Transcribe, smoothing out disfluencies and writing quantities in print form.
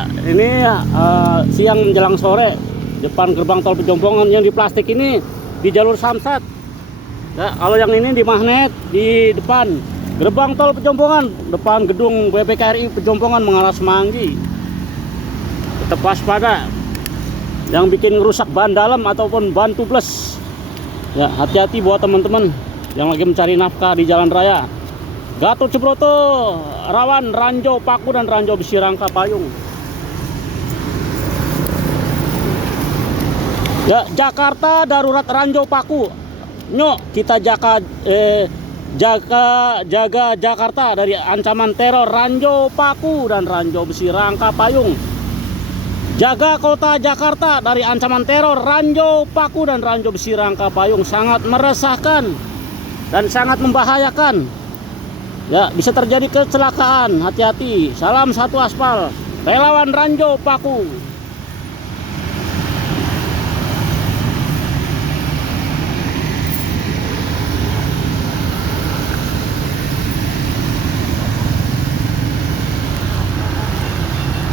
Ini siang menjelang sore, depan gerbang tol Pejombongan yang di plastik ini di jalur Samsat. Ya, kalau yang ini di magnet di depan gerbang tol Pejombongan, depan gedung BPKRI Pejombongan mengarah Semanggi. Tetap waspada, yang bikin rusak ban dalam ataupun ban tubles. Ya, hati-hati buat teman-teman yang lagi mencari nafkah di jalan raya. Gatot Subroto, Rawan, Ranjau Paku dan Ranjau Besi Rangka Payung. Ya, Jakarta darurat Ranjau Paku. Nyok, kita jaga Jakarta dari ancaman teror Ranjau Paku dan Ranjau Besi Rangka Payung. Jaga kota Jakarta dari ancaman teror Ranjau Paku dan Ranjau Besi Rangka Payung. Sangat meresahkan dan sangat membahayakan. Ya, bisa terjadi kecelakaan. Hati-hati. Salam satu aspal. Relawan Ranjau Paku.